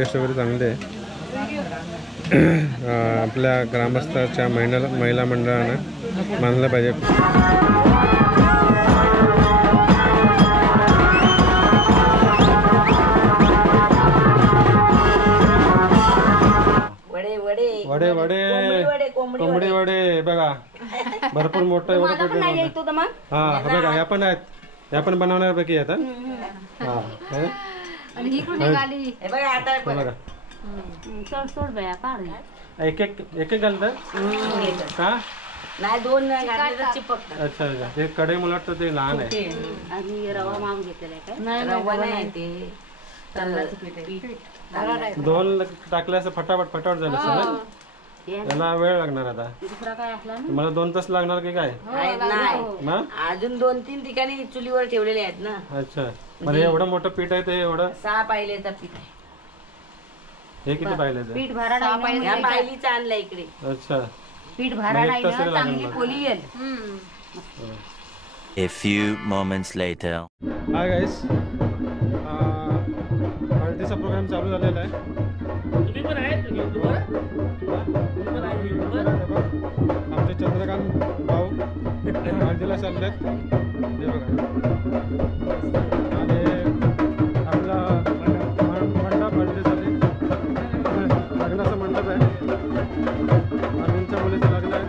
Taste वगैरे चांगली आहे. आपल्या ग्रामस्थाच्या महिला मंडळानं मानलं पाहिजे. वडे वडे कोंबडी वडे बघा भरपूर मोठं एवढं. हा बघा ह्या पण आहेत, ह्या पण बनवण्यापैकी आहेत. एक एक घालतात का? नाही दोन चिपकतात. अच्छा अच्छा ते कडे मला वाटतं ते लहान आहे. आणि रवा मागून घेतलेला आहे. रवा नाही ते तांदळाचं पीठ आहे. दोन टाकले असं फटाफट झालं असं. त्याला वेळ लागणार आता. दुसरा काय असला ना? मला 2 तास लागणार की काय? नाही अजून 2-3 ठिकाणी चुलीवर ठेवलेले आहेत ना. अच्छा म्हणजे एवढं मोठं पीठ आहे ते एवढं 6 पायलेचं पीठ आहे. हे किती पाहिलं? पीठ भराडा पायलीचं आणलं इकडे. अच्छा पीठ भराडा चांगली पोली येईल. A few moments later. Hi guys, हळदीचा प्रोग्राम चालू झालेला आहे. तुम्ही पण आहेत यूट्यूबवर? आमचे चंद्रकांत भाऊ हळदीला चाललेत हे बघा. आणि आपला मंडप हळदीसाठी लग्नाचा मंडप आहे. आर्मींच्या मुलीचं लग्न आहे.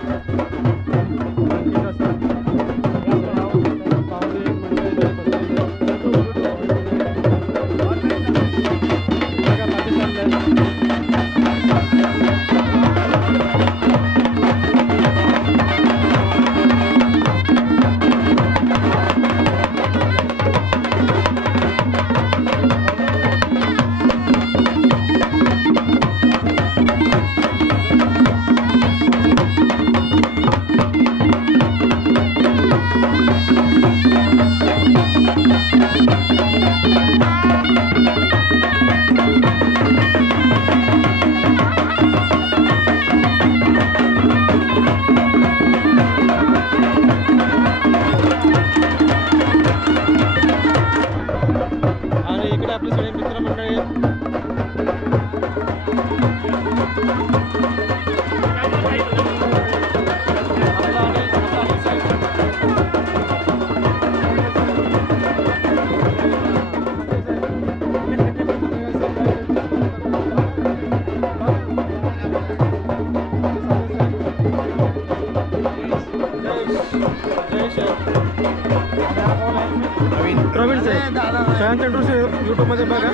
यूट्यूबमध्ये बघा.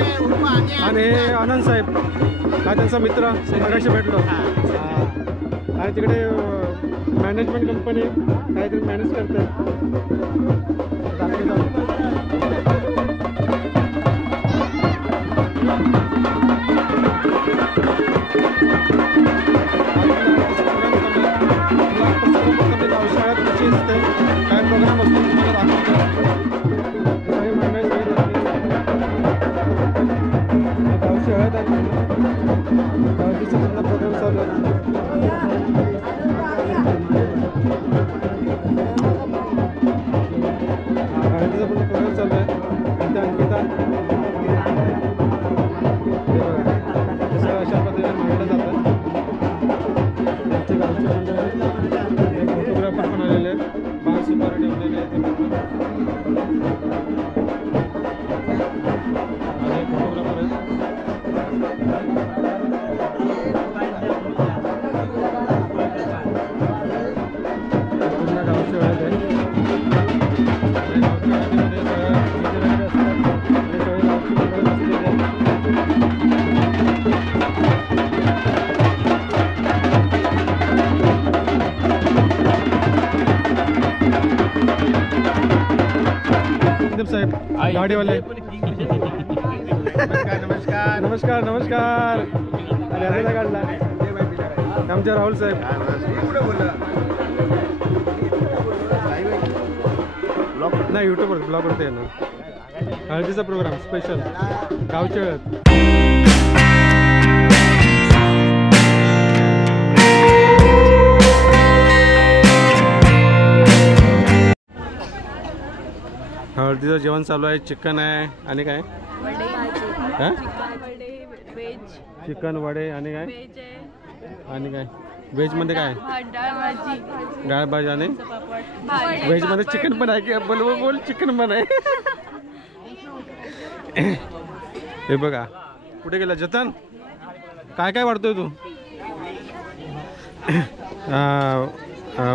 आणि हे आनंद साहेब हा त्यांचा मित्र मगाशी भेटलो. आणि तिकडे मॅनेजमेंट कंपनी काहीतरी मॅनेज करते. शाळेत कशी असते काय प्रोग्राम असतो तुम्हाला दाखवतो. प्रोग्राम चालू हळदीचा पण प्रोग्राम चालू आहे. आणि अंकिता अशा पद्धतीने मांडलं जातं. फोटोग्राफर पण आलेले आहेत. बाहेर सुपारी ठेवलेले आहेत. आणि फोटोग्राफर आहेत. साहेब गाडीवाले नमस्कार नमस्कार नमस्कार. आणि काढला आमच्या राहुल साहेब. नाही यूट्यूबवर ब्लॉगवरती येणार. हळदीचा प्रोग्राम स्पेशल गावच्या वेळात. हळदीचं जेवण चालू आहे. चिकन आहे आणि काय व्हेज चिकन वडे आणि काय व्हेज आहे आणि काय व्हेजमध्ये काय डाळ भाजी डाळ भाजी आणि पापड व्हेजमध्ये चिकन पण आहे की बोल चिकन पण आहे हे बघा कुठे गेला जतन काय काय वाढतोय तू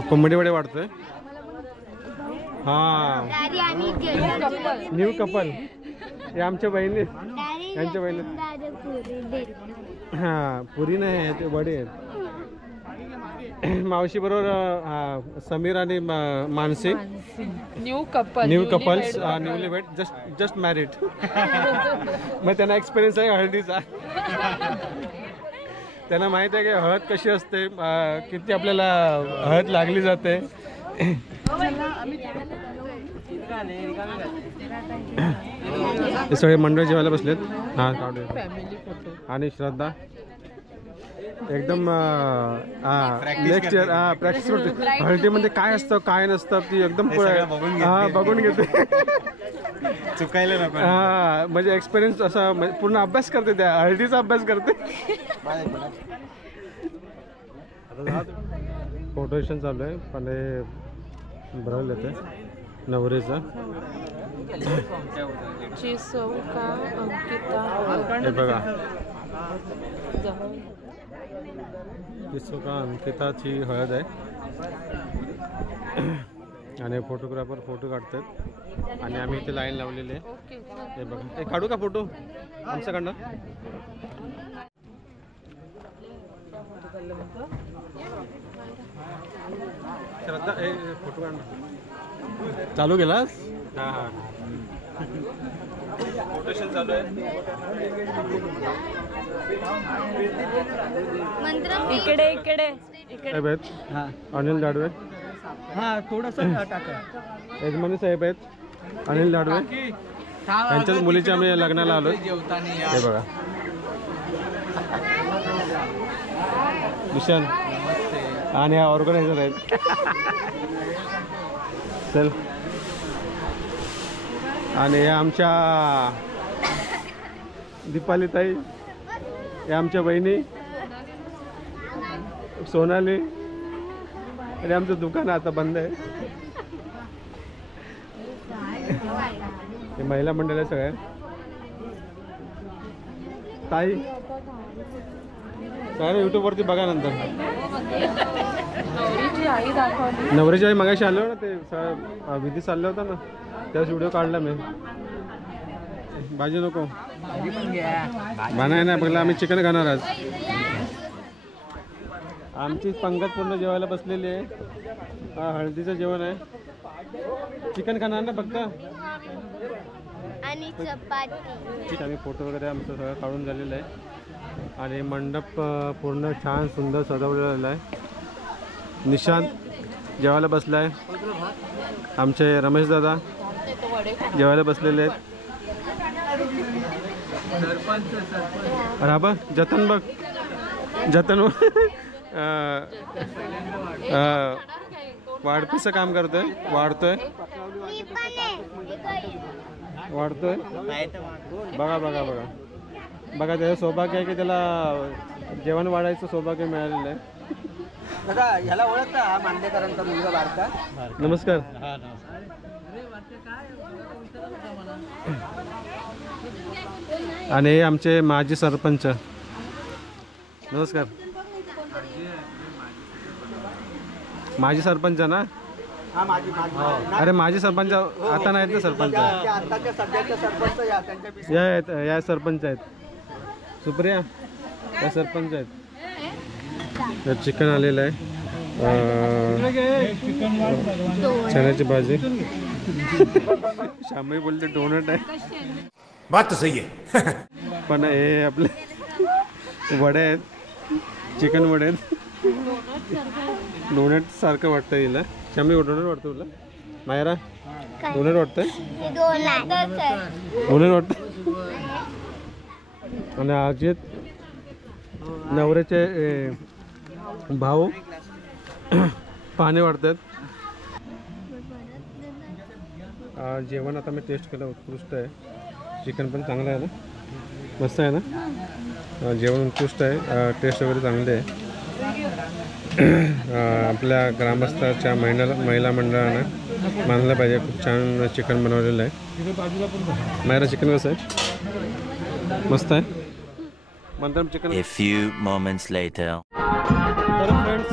कोंबडी वडे वाढतोय हा न्यू कपल हे आमच्या बहिणी यांच्या बहिणी हा पुरी नाही ते वडे आहेत मावशी बरोबर समीर आणि Mansi new couple new couples newly wed just married मग त्यांना एक्सपिरियन्स आहे हळदीचा त्यांना माहित आहे की हळद कशी असते किती आपल्याला हळद लागली जाते हे सगळे मंडळ जेवायला बसलेत हा काढू आणि श्रद्धा एकदम नेक्स्ट इयर प्रॅक्टिस करते हळदीमध्ये काय असतं काय नसतं ती एकदम बघून घेते चुकायला नको हा म्हणजे एक्सपिरियन्स असा पूर्ण अभ्यास करते त्या हळदीचा अभ्यास करते फोटो सेशन चालू आहे पण हे भरवलं येते नवरीचा हे बघा का अंकिताची हळद आहे आणि फोटोग्राफर फोटो काढतात आणि आम्ही इथे लाईन लावलेली आहे हे बघा हे काढू का फोटो आमच्याकडनं श्रद्धा हे फोटो काढ चालू केलास हा हा फोटोशन चालू आहे इकडे इकडे साहेब आहेत अनिल दाडवे हा थोडंसं टाका यजमानी साहेब आहेत अनिल दाडवे त्यांच्याच मुलीच्या आम्ही लग्नाला आलो हे बघा मिशन आणि हा ऑर्गनायझर आहेत चल आणि हे आमच्या दीपाली ताई हे आमच्या बहिणी सोनाली आणि आमचं दुकान आता बंद आहे हे महिला मंडळ आहे सगळ्या ताई सगळ्यांना यूट्यूब वरती बघा नंतर नवरीची आई मगाशी आलो ना ते विधी चाललं होता ना त्यावेळेस व्हिडिओ काढला मी भाजी नको बनाय नाही बघला आम्ही चिकन खाणार आज आमची पंगत पूर्ण जेवायला बसलेली आहे हा हळदीचं जेवण आहे चिकन खाणार ना फक्त आणि चपाती ठीक आम्ही फोटो वगैरे आमचं सगळं काढून झालेलं आहे आणि मंडप पूर्ण छान सुंदर सजवलेला आहे निशांत जेवायला बसला आहे आमचे रमेश दादा जेवायला बसलेले आहेत अरे बघ जतन बघ जतन वाढपीचं काम करतोय वाढतोय बघा बघा बघा बघा त्याचं सौभाग्य आहे की त्याला जेवण वाढायचं सौभाग्य मिळालेलं आहे दादा ह्याला ओळखता मांडेकरांचा मुलगा बारका नमस्कार आणि आमचे माजी सरपंच नमस्कार माजी सरपंच ना हा माझी अरे माजी सरपंच आता नाहीत ना सरपंच आताच्या सध्याचे सरपंच या त्यांच्या या आहेत या सरपंच आहेत सुप्रिया या सरपंच आहेत चिकन आलेलं आहे चण्याची भाजी शामही बोलते डोनट आहे बात तो सही है पण हे आपले वडे आहेत चिकन वडे आहेत डोनट सारखं वाटतं हिला शामी डोनट वाटतं तुला मायरा डोनट वाटतंय डोनट वाटतं आणि अजित नवऱ्याचे भाऊ पाणी वाढतात जेवण आता मी टेस्ट केलं उत्कृष्ट आहे चिकन पण चांगलं आहे ना मस्त आहे ना, जेवण उत्कृष्ट आहे, टेस्ट वगैरे चांगली आहे. आपल्या ग्रामस्थाच्या महिला मंडळानं मानलं पाहिजे. खूप छान चिकन बनवलेलं आहे. मायरा चिकन कसं आहे? मस्त आहे. मंत्रम chicken. A few moments later. तर फ्रेंड्स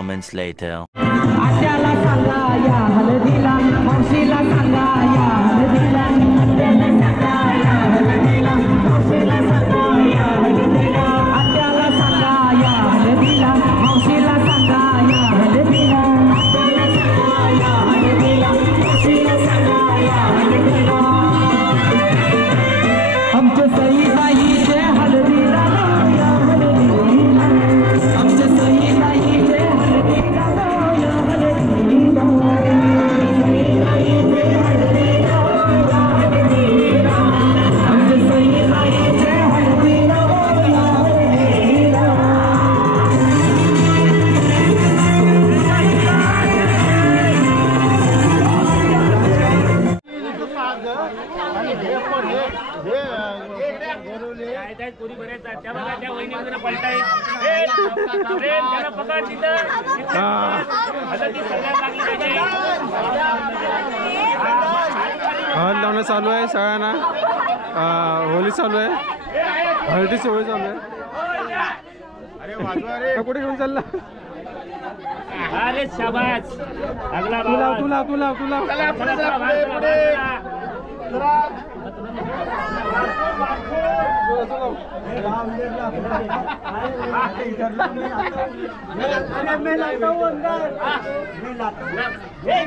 moments later. आत्याला सांगा या हळदीला मावशीला सांगा या हळदीला आत्याला सांगा या हळदीला मावशीला सांगा या हळदीला आत्याला सांगा या हळदीला मावशीला सांगा या हळदीला आत्याला सांगा या हळदीला मावशीला सांगा या हळदीला आमच्या सईबाईचे हळदीला या हळदीला आमच्या सईबाईचे हळदीला या हळदीला आमच्या सईबाईचे हळदीला या हळदीला काय कोणी बरेच आहेत. त्या बघा त्या वहिनी वगैरे पलटाय त्याला पकड तिथं आता ती सगळ्यात लागली पाहिजे. हळद लावणं चालू आहे सगळ्यांना. होळी चालू आहे. हळदीची होळी चालू आहे. कुठे घेऊन चालला? अरे शाबास अगला तुला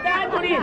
काय थोडी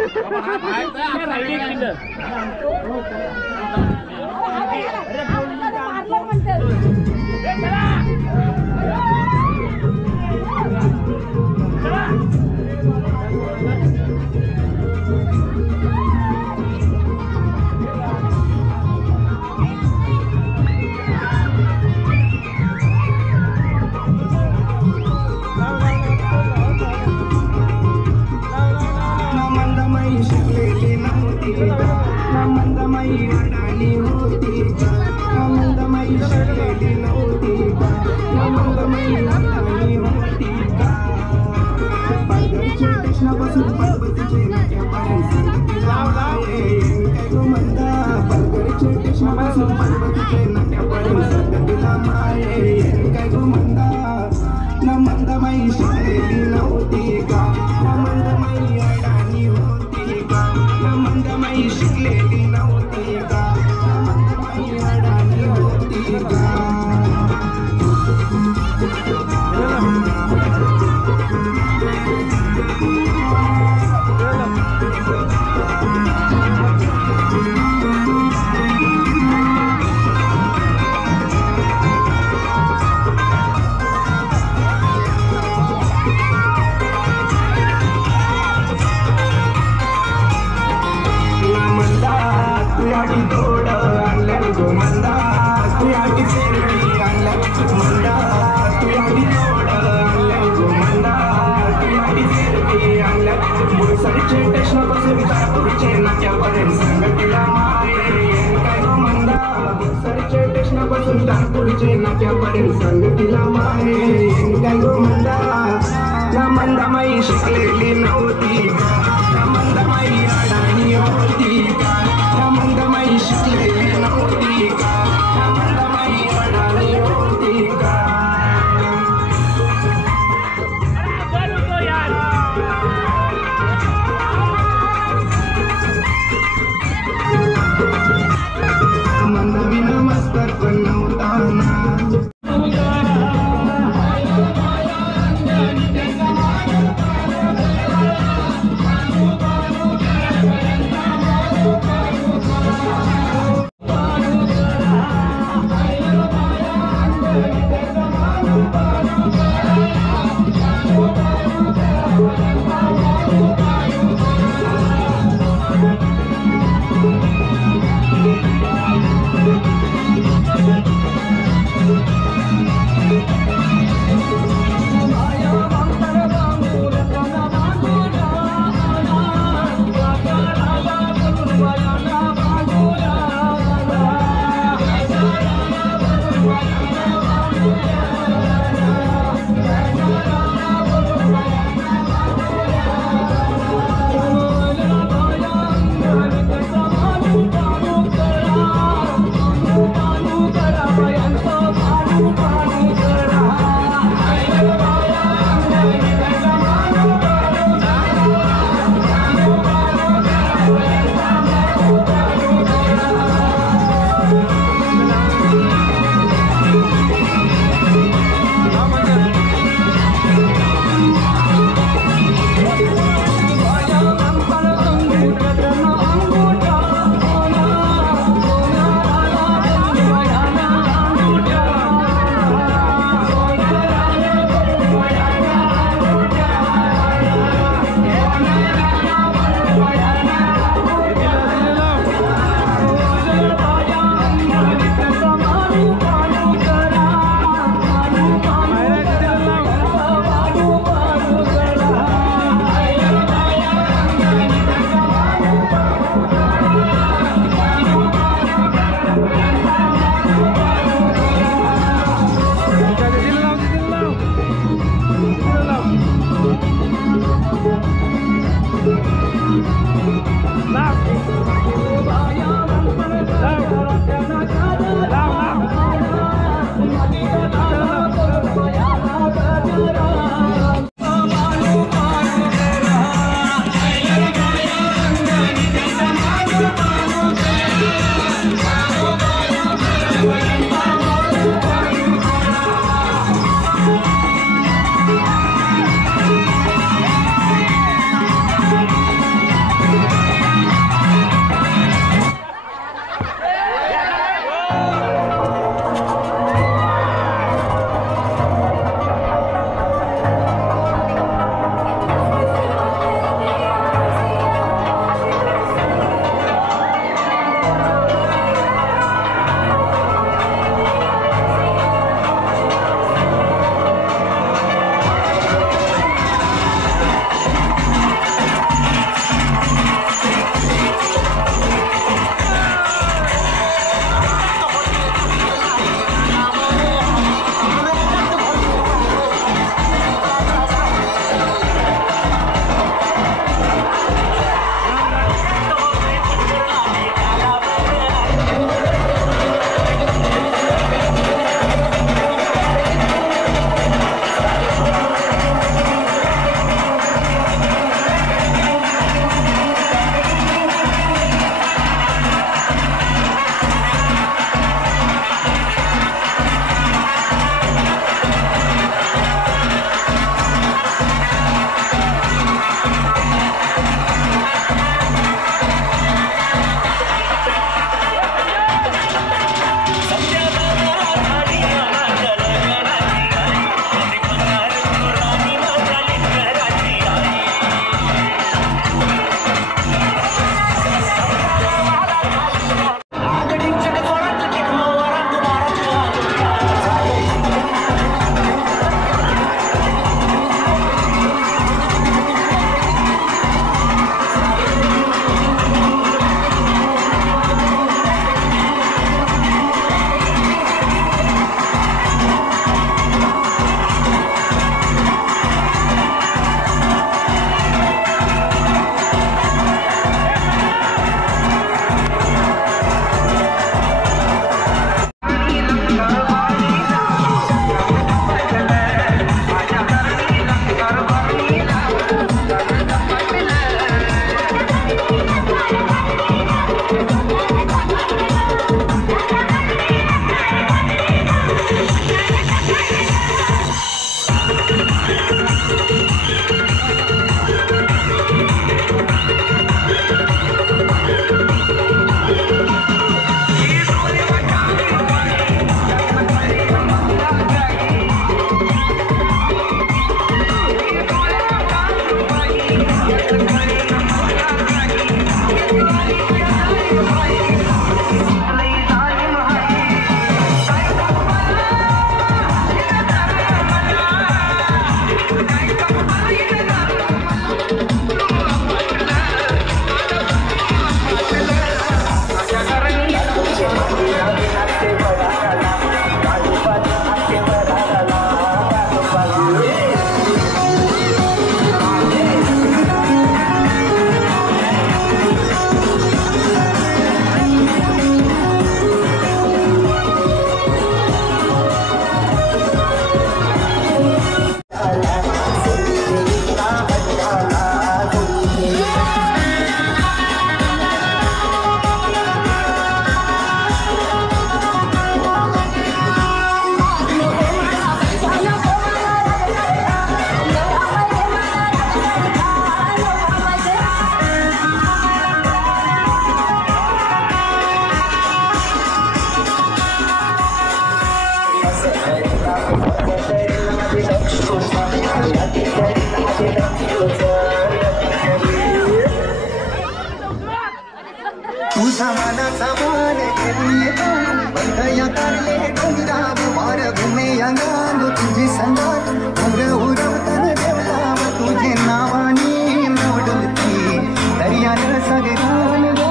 तुझ्या मानाचा मान घेऊन येतो बंधया कारले डोंगरा वार घुमे अंगांग तुझी संगात उर उरवतन देवला तुझे नावानी नवडुलती दर्यान सगरान ग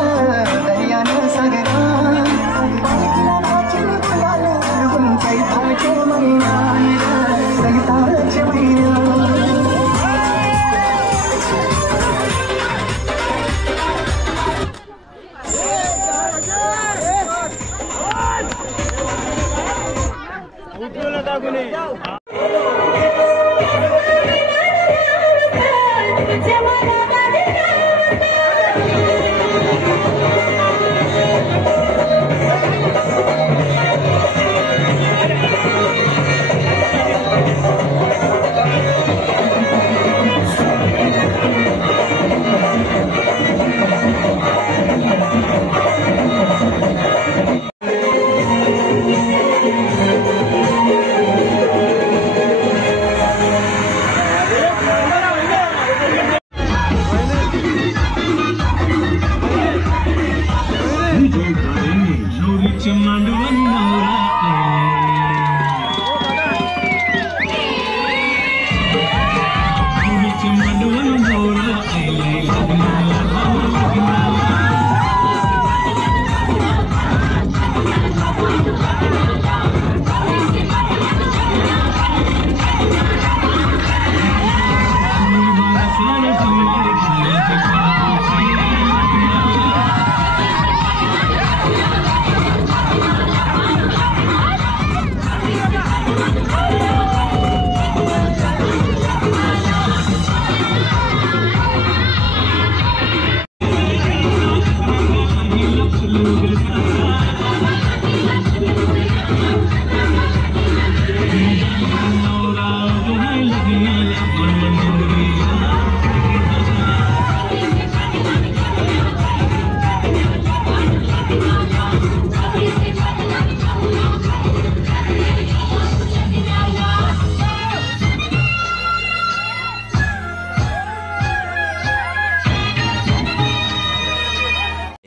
दर्यान सगरान चैताचे महिना चैताचे महिना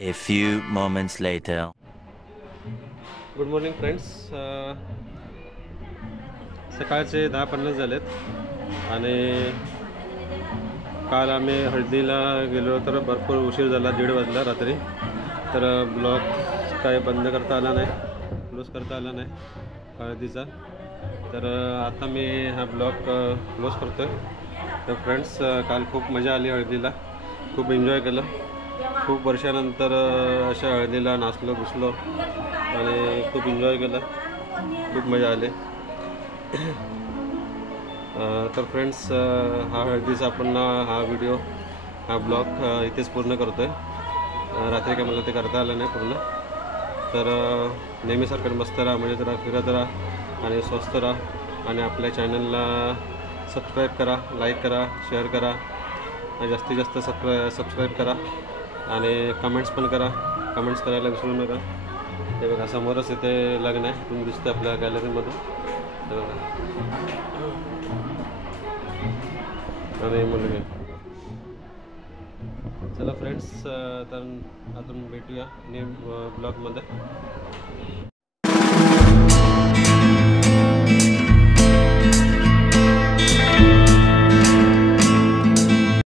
A few moments later. Good morning friends. सकाळचे 10:50 झालेत आणि काल आम्ही हळदीला गेलो तर भरपूर उशीर झाला, 1:30 वाजला रात्री. तर ब्लॉग काय बंद करता आला नाही, क्लोज करता आला नाही हळदीचा. तर आता मी हा ब्लॉग क्लोज करतो आहे. तर फ्रेंड्स, काल खूप मजा आली हळदीला, खूप एन्जॉय केलं. खूप वर्षानंतर अशा हळदीला नाचलो घुसलो आणि खूप एन्जॉय केलं, खूप मजा आली. तर फ्रेंड्स, हा हळदीचा आपण हा व्हिडिओ, हा ब्लॉग इथेच पूर्ण करतो आहे. रात्री काय मला ते करता आलं नाही पूर्ण. तर नेहमीसारखं मस्त राहा, म्हणजे राहा, फिरत राहा आणि स्वस्त राहा. आणि आपल्या चॅनलला सबस्क्राईब करा, लाईक करा, शेअर करा, जास्तीत जास्त सबस्क्राईब करा आणि कमेंट्स पण करा. कमेंट्स करायला विसरू नका. ते बघा समोरच इथे लग्न आहे, तुम्ही दिसतं आपल्या गॅलरीमधून. ते बघा आणि मुलगी. चला फ्रेंड्स, तर अजून भेटूया न्यू ब्लॉगमध्ये.